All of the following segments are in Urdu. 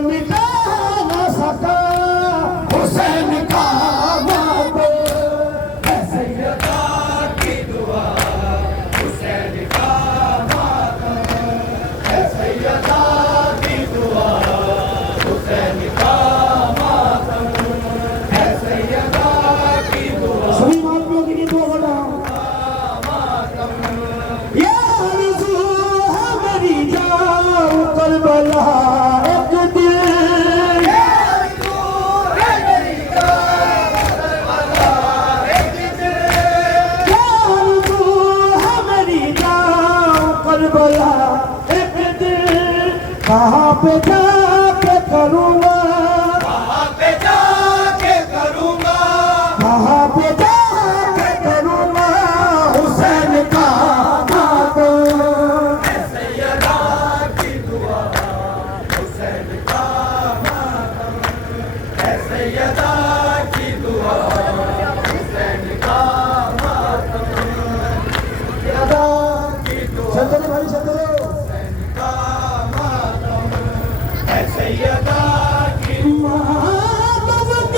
مٹا نہ سکا حسین کا ماتم ہے سیدہ کی دعا حسین کا ماتم ہے سیدہ کی دعا حسین کا ماتم ہے سیدہ کی دعا سبھی ماتموں کی دعا بڑھا کربلا ایک دل کربلا ایک دل ہماری جاؤ کربلا ایک دل کہاں پہ جا کے کروں گا کہاں پہ جا کے کروں گا کہاں پہ جا کے کروں گا حسین کا حسین کا ماتم ہے سیدہ کی دعا حسین کا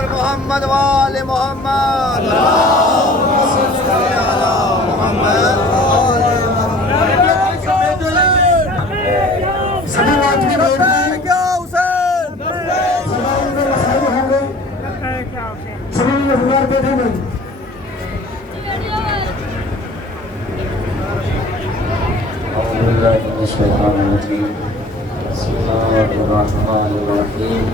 اکبر محمد وآل محمد سبھی آدمی بیٹھ جائیں، سبھی ہزار بیٹھے نہیں. أعوذ بالله من الشيطان الرجيم بسم الله الرحمن الرحيم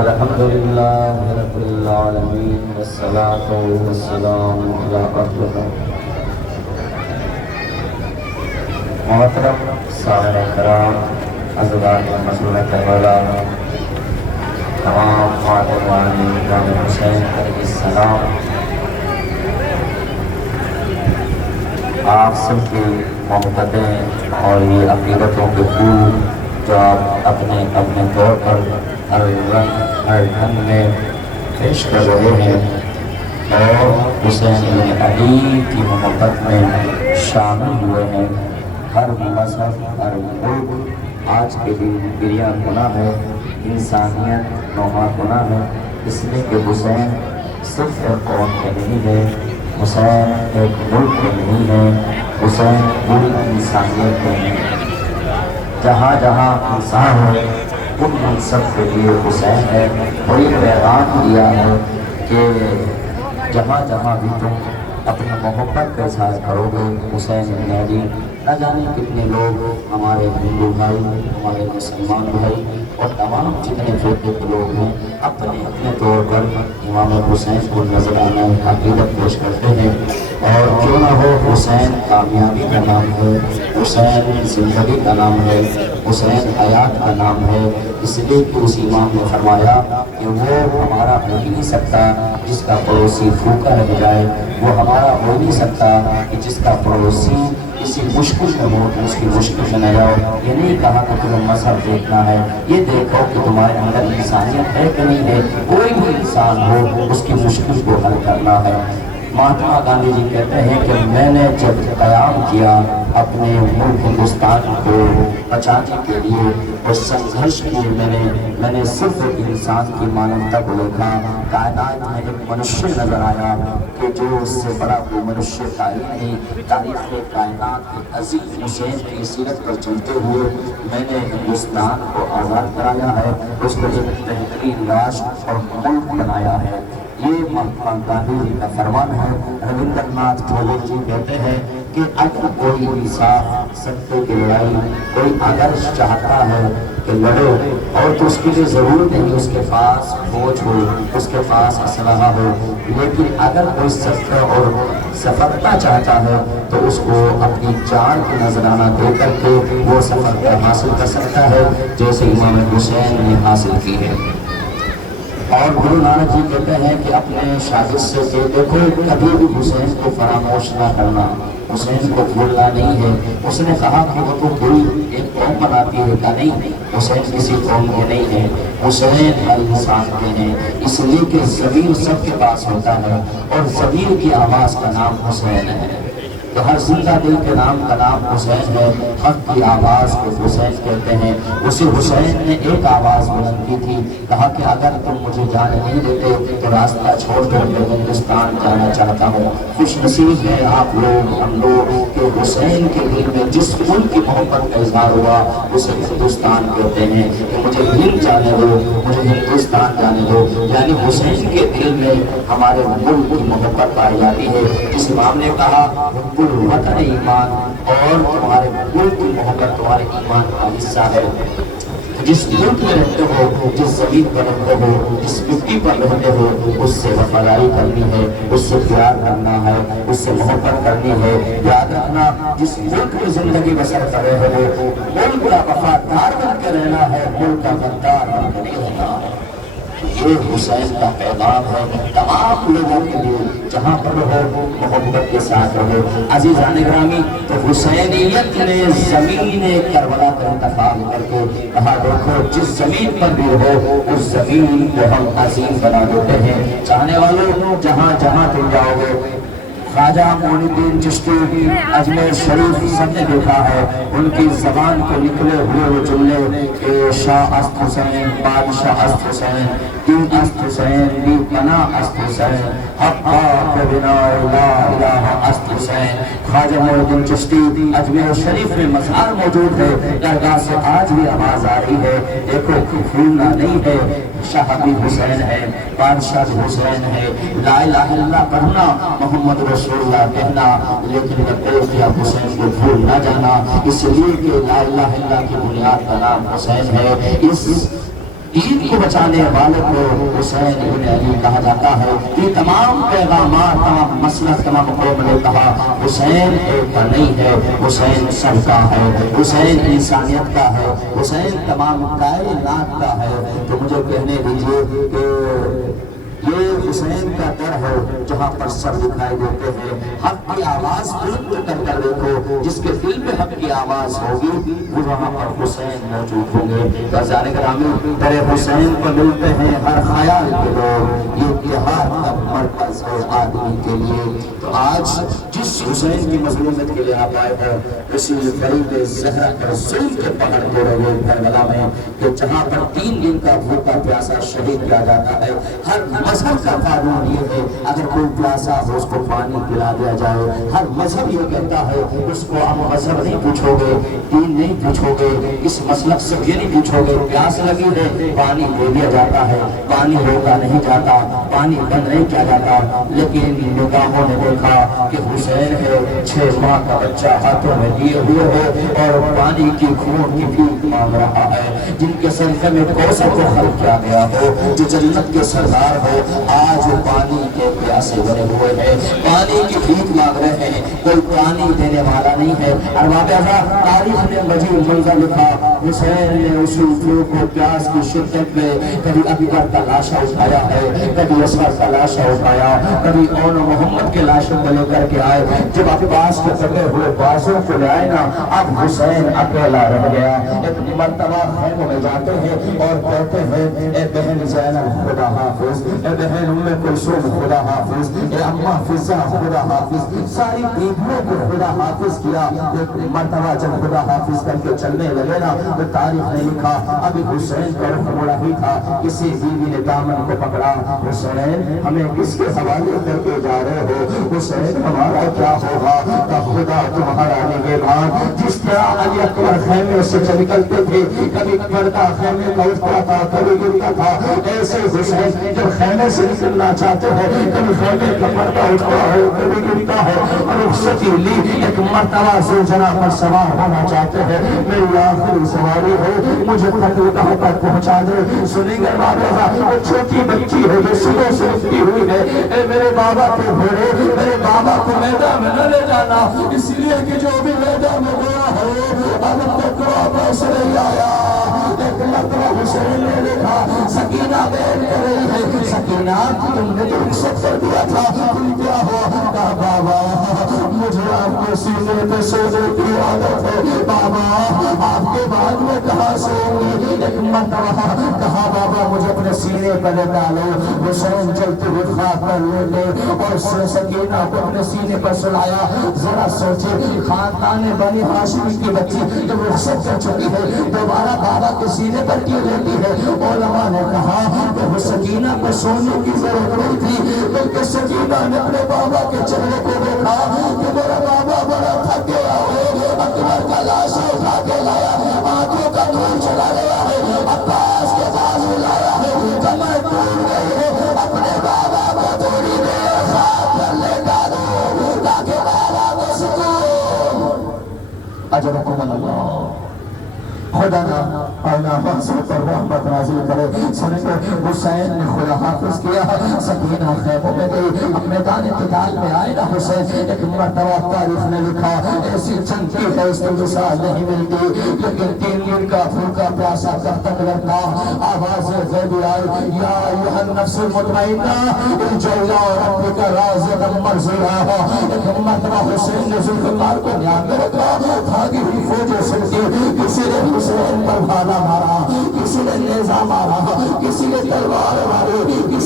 الحمد لله رب العالمين والصلاة والسلام على أشرف محترم سامعین کرام، حضرات مسئولہ والا، تمام خاتون امام حسین علیہ السلام، آپ سب کی محبتیں اور یہ عقیدتوں کے پھول جو آپ اپنے اپنے طور پر ہر رنگ ہر ڈھنگ میں پیش کر رہے ہیں اور حسین بن علی کی محبت میں شامل ہوئے ہیں. ہر مذہب ہر ملک آج کے دن گریہ گناہ ہے، انسانیت نوحہ گناہ ہے، اس لیے کہ حسین صرف ایک قوم کے نہیں ہے، حسین ایک ملک کے نہیں ہے، حسین پوری انسانیت کے نہیں ہے. جہاں جہاں انسان ہے ان سب کے لیے حسین ہے. اور یہ پیغام دیا ہے کہ جہاں جہاں بھی تم اپنی محبت کا اظہار کرو گے حسین بن علی، نہ جانے کتنے لوگ ہمارے ہندو بھائی، ہمارے مسلمان بھائی اور تمام جتنے فرقے کے لوگ ہیں اپنے اپنے طور پر امام حسین کو نذرانہ عقیدت پیش کرتے ہیں. اور کیوں نہ ہو، حسین کامیابی کا نام ہے، حسین زندگی کا نام ہے، حسین حیات کا نام ہے. اس لیے کہ اس امام نے فرمایا کہ وہ ہمارا ہو ہی نہیں سکتا جس کا پڑوسی بھوکا رہ جائے، وہ ہمارا ہو نہیں سکتا کہ جس کا پڑوسی کسی مشکل میں ہو اس کی مشکل میں نہ جاؤ. یہ نہیں کہا کہ تمہیں مذہب دیکھنا ہے، یہ دیکھو کہ تمہارے اندر انسانیت ہے کہ نہیں ہے. کوئی بھی انسان ہو اس کی مشکل کو حل کرنا ہے. مہاتما گاندھی جی کہتے ہیں کہ میں نے جب قیام کیا اپنے ملک ہندوستان کو بچانے کے لیے اور سنگھرش کیے، میں نے صرف انسان کی مانوتا کو دیکھا. کائنات میں ایک منشیہ نظر آیا کہ جو اس سے بڑا کوئی منشیہ تاریخ کائنات کے عظیم حسین کی سیرت پر چلتے ہوئے میں نے ہندوستان کو آزاد کرایا ہے، اس کو ایک بہترین راشٹر اور ملک بنایا ہے. یہ مہاتما گاندھی جی کا فرمان ہے. رابندر ناتھ ٹھاکر جی کہتے ہیں کہ اگر کوئی انسان ستے کی لڑائی کوئی اگر چاہتا ہے کہ لڑے اور تو اس کے لیے ضرورت نہیں اس کے پاس فوج ہو، اس کے پاس اسلحہ ہو، لیکن اگر کوئی سفر اور سفرتا چاہتا ہے تو اس کو اپنی جان کی نذرانہ دے کر کے وہ سفرتا حاصل کر سکتا ہے، جیسے امام حسین نے حاصل کی ہے. اور گرو نانک جی کہتے ہیں کہ اپنے شاگرد سے کہ دیکھو کبھی بھی حسین کو فراموش نہ کرنا، حسین کو بھولنا نہیں ہے. اس نے کہا کہ وہ تو پوری ایک قوم بناتی ہے کا نہیں، حسین کسی قوم کے نہیں ہے، حسین ہر انسان کے ہیں. اس لیے کہ ضمیر سب کے پاس ہوتا ہے اور ضمیر کی آواز کا نام حسین ہے. تو ہر زندہ دل کے نام کا نام حسین ہے. حق کی آواز کو حسین کہتے ہیں. اسی حسین نے ایک آواز بلند کی تھی، کہا کہ اگر تم مجھے جانے نہیں دیتے تو راستہ چھوڑ کر میں ہندوستان جانا چاہتا ہوں. خوش نصیب ہے آپ لوگ ہم لوگ کہ حسین کے دل میں جس ملک کی محبت کا اظہار ہوا اسے ہندوستان کہتے ہیں. کہ مجھے ہند جانے دو، مجھے ہندوستان جانے دو، یعنی حسین کے دل میں ہمارے ملک کی محبت پائی جاتی ہے. جس امام نے کہا وطن ایمان، اور تمہارے ملک کی محبت تمہارے ایمان کا حصہ ہے. جس ملک میں رہتے ہو، جس زمین پر رہتے ہو، جس مٹی پر رہتے ہو، اس سے وفاداری کرنی ہے، اس سے پیار کرنا ہے، اس سے محبت کرنی ہے. یاد رکھنا جس ملک میں زندگی بسر کر رہے ہو ملک کا وفادار بن کے رہنا ہے، ملک کا غدار بن کے نہیں رہنا. یہ حسین کا پیغام ہے تمام لوگوں کے لیے، جہاں پر ہو محبت کے ساتھ رہو. عزیزان گرامی، تو حسینیت نے زمین کربلا کا انتخاب کر کے کہا دیکھو جس زمین پر بھی ہو اس زمین کو ہم عظیم بنا دیتے ہیں. چاہنے والوں جہاں جہاں تم جاؤ گے خواجہ معین الدین چشتی اجمیر شریف سب نے دیکھا ہے، ان کی زبان کو نکلے ہوئے وہ جملے کہ شاہ است حسین، بادشاہ است حسین، دین است حسین، بی پناہ است حسین، حق پاک بنا لا الہ است حسین۔ خواجہ معین الدین چشتی اجمیر شریف میں مزار موجود ہے، درگاہ سے آج بھی آواز آ رہی ہے، دیکھو بھولنا نہیں ہے، شاہ بھی حسین ہے، بادشاہ بھی حسین ہے، لا الہ الا اللہ پڑھنا، محمد رسول اللہ کہنا، لیکن لبیک یا حسین کو بھول نہ جانا، اس لیے کہ لا الہ الا اللہ کی بنیاد کا نام حسین ہے۔ اس دین کو بچانے والے کو حسین ابن علی کہا جاتا ہے۔ یہ تمام پیغامات، تمام مسلک، تمام قوم نے کہا حسین ایک کا نہیں ہے، حسین سب کا ہے، حسین انسانیت کا ہے، حسین تمام کائنات کا ہے۔ تو مجھے کہنے دیجئے کہ یہ حسین کا در ہے جہاں پر سب دکھائی دیتے ہیں۔ حق کی آواز بلند کر کر دیکھو، جس کے دل میں حق کی آواز ہوگی وہ وہاں پر حسین موجود ہوں گے۔ غازیان گرامی، در حسین کو ملتے ہیں ہر خیال کے لوگ، یہ اتحاد کا مرکز ہے آدمی کے لیے۔ تو آج جس حسین کی مظلومیت کے لیے آپ آئے ہیں، اسی فرید زہرا پر ظلم کے پہاڑ توڑے ہوئے کربلا میں، کہ جہاں پر 3 دن کا بھوکا پیاسا شہید کیا جاتا ہے، ہر مذہب کا قانون یہ ہے اگر کوئی پیاسا ہو اس کو پانی پلا دیا جائے۔ ہر مذہب یہ کہتا ہے اس کو آپ مذہب نہیں پوچھو گے، دین نہیں پوچھو گے، اس مسلک سے یہ نہیں پوچھو گے، پیاس لگی ہے پانی دے دیا جاتا ہے، پانی روکا نہیں جاتا، پانی بند نہیں کیا جاتا۔ لیکن نگاہوں نے دیکھا کہ حسین ہے 6 ماہ کا بچہ ہاتھوں میں لیے ہوئے ہے اور پانی کی خون کی بھیک مانگ رہا ہے، جن کے صدقے میں کوثر کو خلق کیا گیا ہو، جو جنت کے سردار ہو، آج پانی کے پیاسے بنے ہوئے ہیں، پانی کی بھیک مانگ رہے ہیں، کوئی پانی دینے والا نہیں ہے۔ ارباب اعظم تاریخ نے مزید منظر لکھا، حسین نے اسی بھوک و پیاس کی شدت میں کبھی اکبر کا لاشا اٹھایا ہے، کبھی اصغر کا لاشا اٹھایا، کبھی اون محمد کے لاشوں کو لے کر کے آئے۔ جب عباس کے پکڑے ہوئے بازوں کو لے آئے نا، اب حسین اکیلا رہ گیا۔ ایک مرتبہ خیموں میں جاتے ہیں اور کہتے ہیں اے بہن زینب خدا حافظ، اے بہن ام کلثوم خدا حافظ، اے اماں فضا خدا حافظ، ساری بیویوں کو خدا حافظ کیا۔ ایک مرتبہ جب خدا حافظ کر کے چلنے لگے نا، تو تاریخ نے لکھا ابھی حسین کا رخ مڑا ہی تھا، کسی بیوی نے دامن کو پکڑا، حسین ہمیں کس کے حوالے کر کے جا رہے ہو، حسین ہمارا کیا ہوگا؟ تب خدا تمہارا نگہبان، جس طرح علی اکبر خیمے سے نکلتے تھے، کبھی پردہ خیمے کا اٹھتا تھا، کبھی گرتا تھا، ایسے حسین جب خیمے سے نکلنا چاہتے ہیں، کبھی خیمے کا پردہ اٹھتا ہے، کبھی گرتا ہے، اور رخصتی لی ایک مرتبہ زلزلہ پر سوار ہونا چاہتے ہیں، میری آخری سواری ہے، مجھے تکلیف تک پہنچا دے۔ سنیں گے بابا، وہ چھوٹی بچی ہے جو سنوں سے اٹھتی ہوئی ہے، اے میرے بابا کے گھوڑے، میرے بابا کو میدان میں نہ لے جانا، اس لیے کہ جو بھی میدان میں گیا ہے اب تک واپس نہیں آیا۔ ایک مرتبہ حسین نے دیکھا سکینہ بیٹھ کر رہی ہے، سکینہ تم نے تو رخصت کر دیا تھا، تم کیا ہو؟ کہا بابا مجھے آپ کے سینے پہ سونے کی عادت ہے، بابا آپ کے بعد میں کہاں سوؤں گی؟ ایک مرتبہ کہا بابا مجھے اپنے سینے پہ لٹا لو۔ حسین چلتے ہوئے خاک پر لیٹے اور سکینہ کو اپنے سینے پر سلایا۔ ذرا سوچے خاندان بنی ہاشمی کی بچی جب رخصت کر چکی ہے دوبارہ بابا کے سینے پر کیوں لیتی ہے؟ علماء نے کہا کہ سکینہ کو سونے کی ضرورت نہیں تھی، بلکہ سکینہ نے اپنے بابا کے چہرے کو دیکھا کہ میرا بابا بڑا تھک گیا ہے، اکبر کا لاش اٹھا کے لایا، آنکھوں کا نور چلا لیا ہے، عباس کے بازو لایا ہے، کمر ٹوٹ گئی ہے، اپنے بابا کو تھوڑی دیر خاک پر لیٹا دو تاکہ بابا کو سکون۔ اجرکم اللہ، خدا نہ آئینہ منصور پر رحمت نازل کرے۔ سنیں گے حسین نے خدا حافظ کیا، سکینہ خیموں میں گئی، اپنے دان قتال میں آئے نا حسین۔ ایک مرتبہ تاریخ نے لکھا ایسی چنکی ہے اس کی مثال نہیں ملتی، لیکن 3 دن کا بھوکا پیاسا کب تک رہتا؟ آواز غیبی آئی یا ایھا النفس المطمئنہ ارجعی الی ربک راضیۃ مرضیہ۔ ایک مرتبہ حسین نے ذوالفقار کو دھیان میں رکھا، بھاگی ہوئی فوجیں سنتی، کسی نے حسین پر بھالا مارا، کسی نے نیزہ مارا، کسی نے تلوار ماری، کسی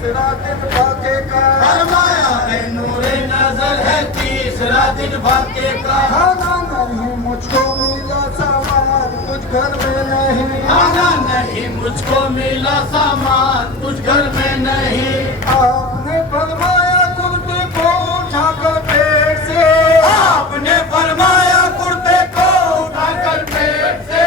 تیسرا دن واقعے کا فرمایا ہے نور نظر ہے تیسرا دن واقعے کا کھانا نہیں مجھ کو ملا سامان کچھ گھر میں نہیں کھانا نہیں مجھ کو ملا سامان کچھ گھر میں نہیں آپ نے فرمایا کرتے کو اٹھا کر پیٹ سے آپ نے فرمایا کرتے کو اٹھا کر پیٹ سے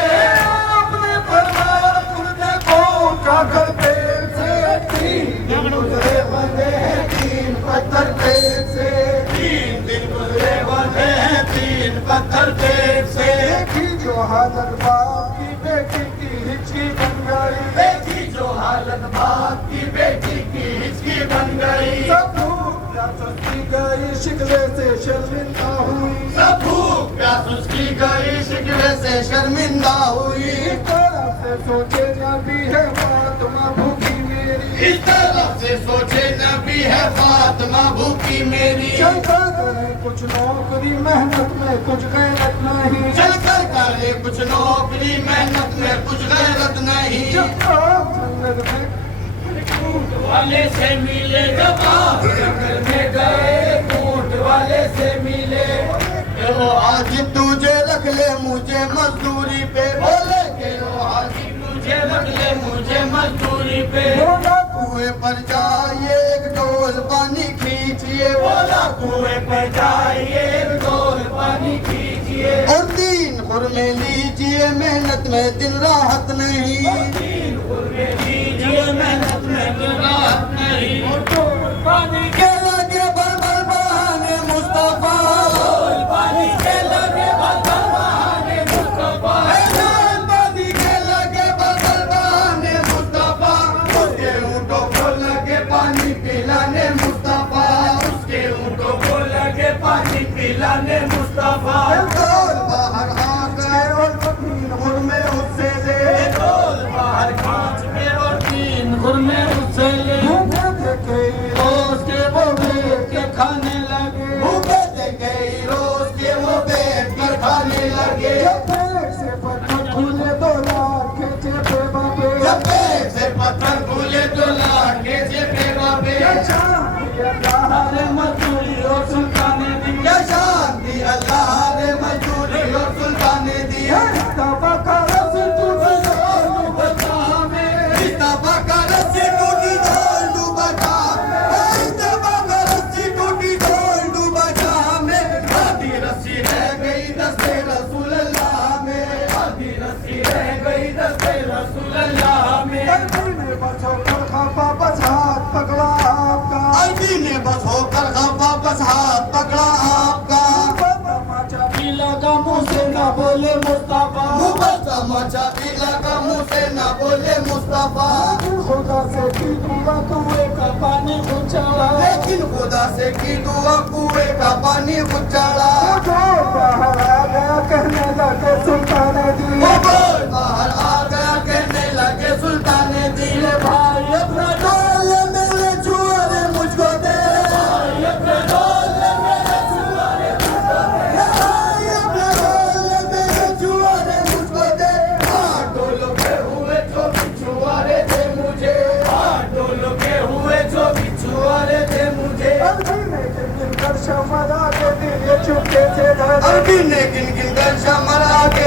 آپ نے فرمایا کرتے کو اٹھا کر پیٹ سے تین دن گزرے بندے ہیں تین پتھر پیٹ سے 3 دن گزرے بندے ہیں 3 پتھر پیٹ سے دیکھی جو حالت باپ کی بیٹی کی ہچکی بن گئی دیکھی جو حالت باپ کی بیٹی کی ہچکی بن گئی سب بھوک پیاس اس کی گئی شکلے سے شرمندہ ہوئی سب بھوک پیاس اس کی گئی شکوے سے شرمندہ ہوئی اس طرح سے سوچے نبی ہے فاطمہ بھوکی میری اس طرح سے سوچے نبی ہے فاطمہ بھوکی میری چل کر کرے کچھ نوکری محنت میں کچھ غیرت نہیں چل کر کرے کچھ نوکری محنت میں کچھ غیرت نہیں جب آپ جنت میں اونٹ والے سے ملے جب آپ جنگل میں گئے اونٹ والے سے ملے کہ وہ آج تجھے رکھ لے مجھے مزدوری پہ بولے کہ وہ آج تجھے رکھ لے مجھے مزدوری پہ بولا کنویں پر جائیے ایک ڈول پانی کھینچیے بولا کنویں پر جائیے ایک ڈول پانی کھینچیے اور 3 خرمے لیجیے محنت میں دن راحت نہیں 3 خرمے لیجیے محنت میں دن راحت نہیں پانی کے لگے بھر بھر بہانے مصطفیٰ پانی کے لگے بھر بھر بہانے مصطفیٰ پانی کے لگے بھر بھر بہانے مصطفیٰ اس کے اونٹوں کو لگے پانی پلانے مصطفیٰ اس کے اونٹوں کو لگے پانی پلانے مصطفیٰ ڈول باہر آ گئے اور 3 خرمے اس سے لے ڈول باہر کھانچ کے اور 3 خرمے اس سے لے بھوکے دیکھے روز کے وہ بیٹھ کے کھانے لگے بھوکے تھے کئی روز کے وہ بیٹھ کر کھانے لگے جب پیٹ سے پتھر کھولے تو لاکھ کھینچے پہ باپے جب پیٹ سے پتھر کھولے تو لاکھ کھینچے پہ باپے اللہ نے مزدوری اور سلطانے دی کیا شان دی اللہ نے مزدوری اور سلطانے دی تبا کا رسی ٹوٹی ڈول بچا ہمیں اس دفعہ کا رسی ٹوٹی ڈول ڈوبا جا اس دفعہ کا رسی ٹوٹی ڈول ڈوبا جا ہمیں آدھی رسی رہ گئی دستے رسول اللہ میں آدھی رسی رہ گئی دستے رسول اللہ میں عربی نے بس ہو کر خفا بس ہاتھ پکڑا آپ کا عربی نے بس ہو کر خفا بس ہاتھ پکڑا آپ کا تماچا بھی لگا منہ سے نہ بولے مصطفیٰ منہ پر تماچا بھی لگا منہ سے نہ بولے مصطفیٰ خدا سے کی دعا کنویں کا پانی اچھالا لیکن خدا سے کی دعا کنویں کا پانی اچھالا جو باہر آ گیا کہنے لگے سلطان دی وہ بول باہر آ گیا کہنے لگے سلطان دل بھائی اپنا ڈول میرے چھوڑے مجھ کو دے بھائی اپنا ڈول میرے چھوڑے مجھ کو دے بھائی اپنا ڈول میرے چھوڑے مجھ کو دے 8 ڈولوں کے ہوئے جو بچھوارے تھے مجھے 8 ڈولوں کے ہوئے جو بچھوارے تھے مجھے عربی نے گن گن کر شمع آگے دیے چپکے سے دھر عربی نے گن گن کر شمع